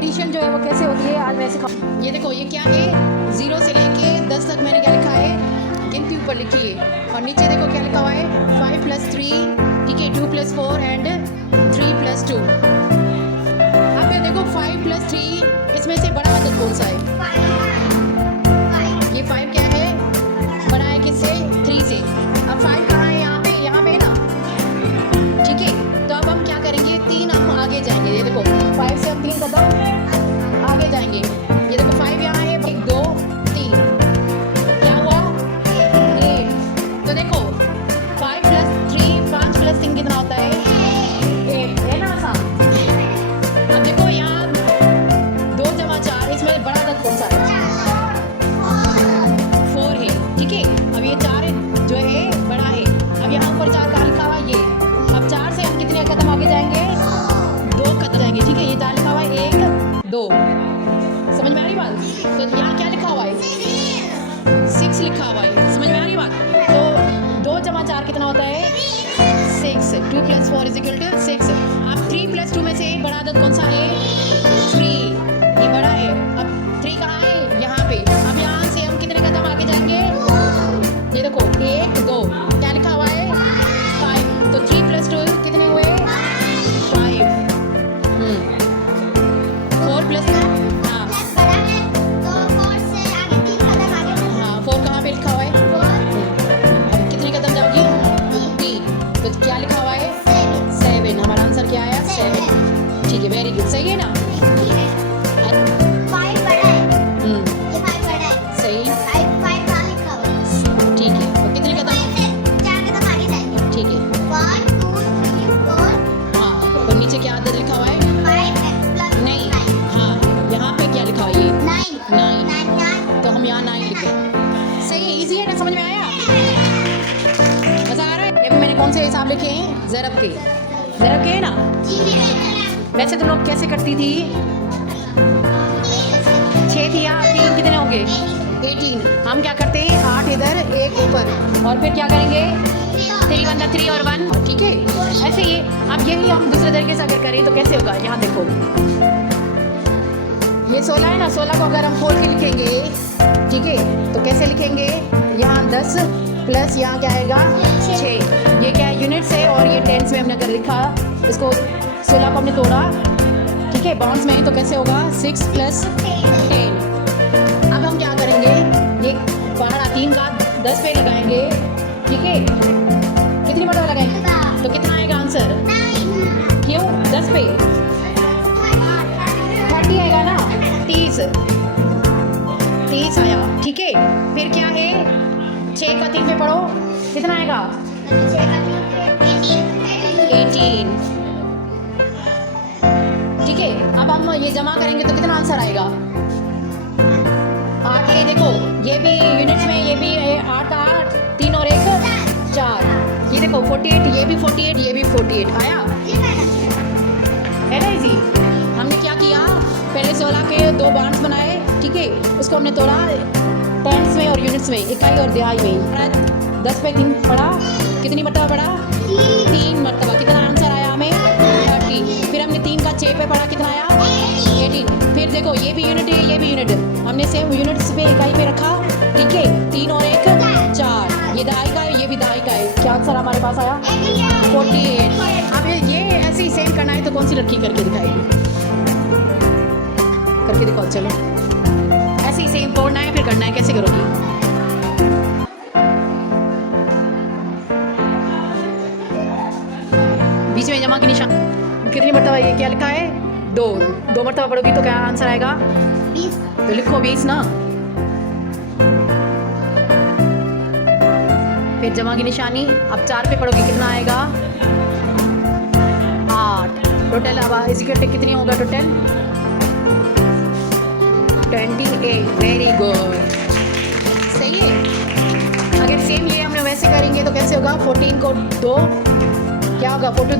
Addition जो है वो कैसे होती है आज मैं सिखाऊँ। ये देखो ये क्या है, 0 से लेके 10 तक मैंने क्या लिखा है, गिनती ऊपर लिखी है और नीचे देखो क्या लिखा हुआ है 5 + 3, ठीक है 2 + 4 एंड 3 + 2। अब ये देखो 5 + 3 इसमें से बड़ा अदद कौन सा है? ये 5 क्या है, बड़ा है किससे? 3 से। अब 5 कहाँ है? यहाँ पे ना, ठीक है। तो अब हम क्या करेंगे, 3 हम आगे जाएंगे। ये देखो 5 से हम 3 कदम आगे जाएंगे। ये देखो 5 यहाँ है, 1 2 3, क्या हुआ 8। तो देखो 5 + 3, 5 + 3 कितना होता है? 8 है ना आसान। अब देखो यहाँ 2 + 4 इसमें बड़ा अदद कौन सा है? 4 है, ठीक है। अब ये 4 जो है बड़ा है। अब यहाँ ऊपर 4 का लिखा हुआ ये। अब 4 से हम कितने कदम आगे जाएंगे? 2 कदम जाएंगे, ठीक है। ये 4 लिखा हुआ है 1 2, समझ में आ रही बात? तो यहाँ क्या लिखा हुआ है? 6 लिखा हुआ है, समझ में आ रही बात? तो 2 + 4 कितना होता है? 6। 2 + 4 = 6। अब 3 + 2 में से बड़ा अदद कौन सा है? 3, ये बड़ा है। अब 3 कहाँ है? यहाँ पे। अब यहाँ से हम कितने कदम आगे जाएंगे? ये देखो 1 2, क्या लिखा हुआ है? 5। तो 3 + 2 कितने हुए? 5। 4 + हाँ हाँ 4 कहाँ पे लिखा हुआ है? अब कितने कदम जाओगी? 3। तो क्या लिखा हुआ है? 7। हमारा आंसर क्या आया? 7, ठीक है। वेरी गुड, सही है ना? सही, ठीक है। और कितने कदम? ठीक है। हाँ, और नीचे क्या आदत लिखा हुआ है? नहीं, हाँ यहाँ पे क्या लिखा हुआ है? ये 9। तो हम यहाँ 9 लिखे। सही है, इजी है ना? समझ में आया? मज़ा आ रहा है? ये भी मैंने कौन से हिसाब लिखे हैं? ज़रब के है ना? वैसे तुम लोग कैसे करती थी? 6 थी या 3 कितने होंगे? 18। हम क्या करते हैं, 8 इधर 1 ऊपर और फिर क्या करेंगे? 3 × 3 और 1, ठीक है। ऐसे ही अब यही हम दूसरे तरीके से अगर करें तो कैसे होगा? यहाँ देखो ये 16 है ना, 16 को अगर हम खोल के लिखेंगे, ठीक है, तो कैसे लिखेंगे? यहाँ 10 प्लस यहाँ क्या आएगा? 6। ये क्या है? यूनिट्स है और ये टेंस में हमने अगर लिखा, इसको 16 को हमने तोड़ा, ठीक है, बाउंड्स में, तो कैसे होगा? 6 + 10। अब हम क्या करेंगे, ये पहाड़ा 3 का 10 पे लगाएंगे, ठीक है। कितनी मरतबा लगाएंगे? तो कितना आएगा आंसर? क्यों 10 पे? 30 आएगा ना? 30 आया, ठीक है। फिर क्या है? 6 का 3 पे पढ़ो, कितना आएगा? 18, ठीक है। अब हम ये जमा करेंगे तो कितना आंसर आएगा? 8 है। देखो ये भी यूनिट्स में, ये भी 8 8, 3 और 1 4। ये देखो 48, ये भी 48, ये भी 48 आया, है ना? इजी। हमने क्या किया, पहले 16 के 2 बाउंड्स बनाए, ठीक है, उसको हमने तोड़ा टेंस में और यूनिट्स में, इकाई और दिहाई में। 10 पे 3 पढ़ा, कितनी मरतबा पढ़ा? 3 मरतबा। कितना आंसर आया हमें? 30। फिर हमने 3 का 6 पे पढ़ा, कितना आया? 18। फिर देखो ये भी यूनिट है, ये भी यूनिट, हमने सेम यूनिट्स पे इकाई पे रखा, ठीक है। 3 और 1 4, ये दहाई का है, ये भी दहाई का है। क्या आंसर हमारे पास आया? 48। अब ये ऐसे ही सेम करना है तो कौन सी लड़की करके दिखाएगी? करके दिखाओ, चलो। ऐसे ही सेम तोड़ना है फिर करना है, कैसे करोगी? बीच में जमा की निशान, कितनी मरतबा ये क्या लिखा है? 2 मरतबा पढ़ोगी तो क्या आंसर आएगा? 20। तो लिखो 20 ना। फिर जमा की निशानी, अब 4 पे पढ़ोगी, कितना आएगा? 8। टोटल अब इक्वल टू कितनी होगा टोटल? 28। वेरी गुड, सही है। अगर सेम ये हमने वैसे करेंगे तो कैसे होगा? 14 को 2, क्या होगा? 4 ×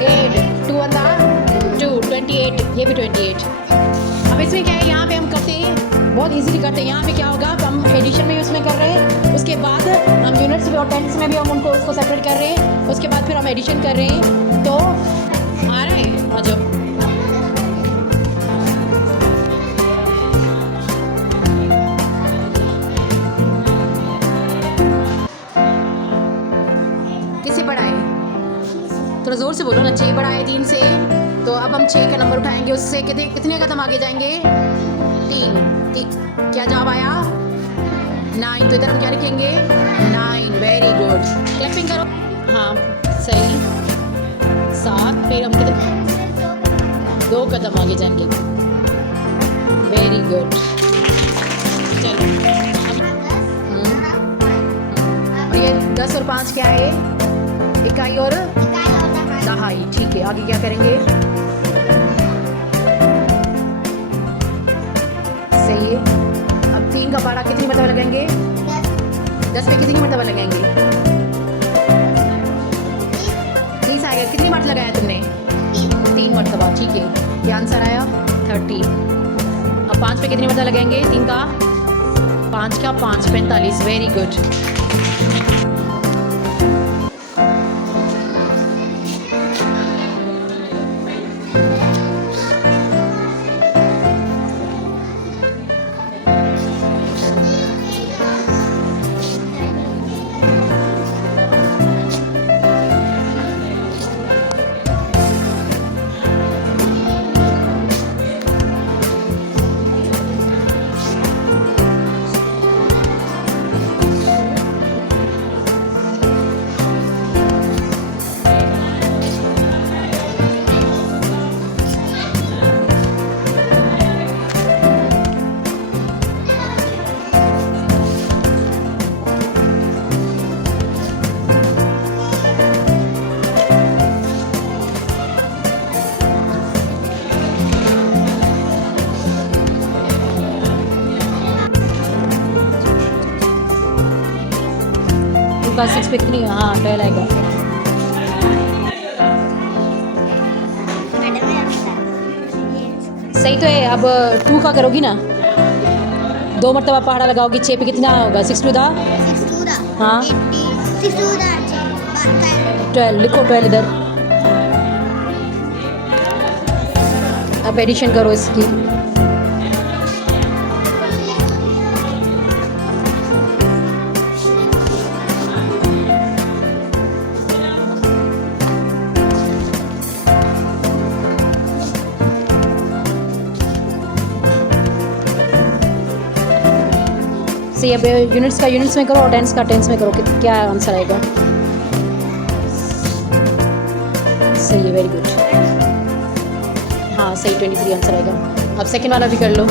8, 2 × 2 28, ये भी 28। अब इसमें क्या है, यहाँ पे हम करते हैं, बहुत इजीली करते हैं। यहाँ पे क्या होगा, हम एडिशन में उसमें कर रहे हैं, उसके बाद हम यूनिट्स और टेंस में भी हम उसको सेपरेट कर रहे हैं, उसके बाद फिर हम एडिशन कर रहे हैं। तो आ रहा है, आ जाओ। जोर से बोलो ना, 6 बढ़ाए 3 से, तो अब हम 6 का नंबर उठाएंगे, उससे कितने कदम आगे जाएंगे? 3। ठीक, क्या जवाब आया? 9। तो इधर हम क्या लिखेंगे? 9। वेरी गुड, क्लैपिंग करो। हाँ सही। 7, फिर हम कितने? 2 कदम आगे जाएंगे। Very good. चलो और ये 10 और 5 क्या है? इकाई और दहाई। ठीक है, आगे क्या करेंगे? सही है। अब 3 का पारा कितनी मरतबा लगाएंगे? 10 पे कितनी मरतबा लगाएंगे? 30 आएगा। कितनी मरतबा लगाया तुमने? 3 मरतबा। ठीक है, ये आंसर आया 30। अब 5 पे कितनी मरतबा लगाएंगे? 3 का 5 का 5, 45। Very good. क्लास 6 पे कितनी? हाँ 12 आएगा। सही तो है। अब 2 का करोगी ना, 2 मरतबा पहाड़ा लगाओगी, 6 पे कितना होगा? 6 टू दा? हाँ 12। लिखो 12 इधर। अब एडिशन करो इसकी। सही। अब यूनिट्स का यूनिट्स में करो और टेंस का टेंस में करो, क्या आंसर आएगा? सही है, वेरी गुड। हाँ सही, 23 आंसर आएगा। अब सेकंड वाला भी कर लो।